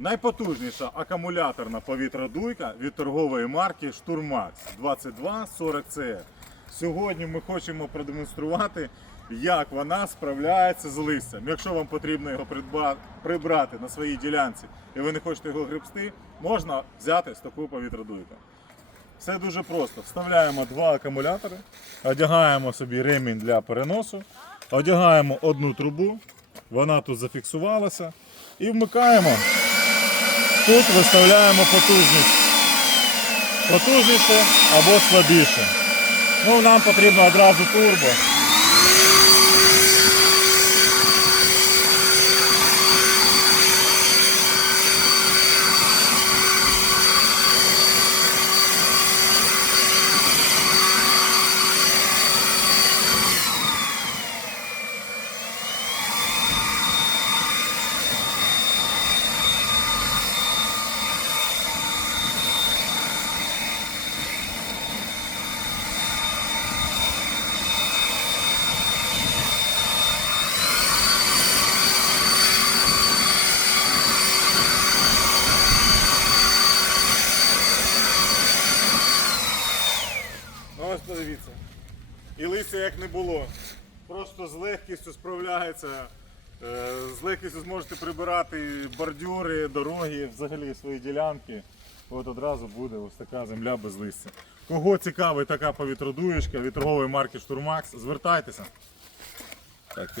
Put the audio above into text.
Найпотужніша акумуляторна повітродуйка від торгової марки Штурмакс 2240 CR. Сьогодні ми хочемо продемонструвати, як вона справляється з листям. Якщо вам потрібно його прибрати на своїй ділянці і ви не хочете його гребсти, можна взяти з таку повітродуйку. Все дуже просто. Вставляємо два акумулятори, одягаємо собі ремінь для переносу, одягаємо одну трубу, вона тут зафіксувалася, і вмикаємо. Тут виставляємо потужність. Потужніше або слабіше. Ну, нам потрібно одразу турбо. Ось подивіться. І листя як не було. Просто з легкістю справляється. Е, З легкістю зможете прибирати бордюри, дороги, взагалі свої ділянки. От одразу буде ось така земля без листя. Кого цікавить така повітродуєчка від торгової марки Штурмакс, звертайтеся. Так,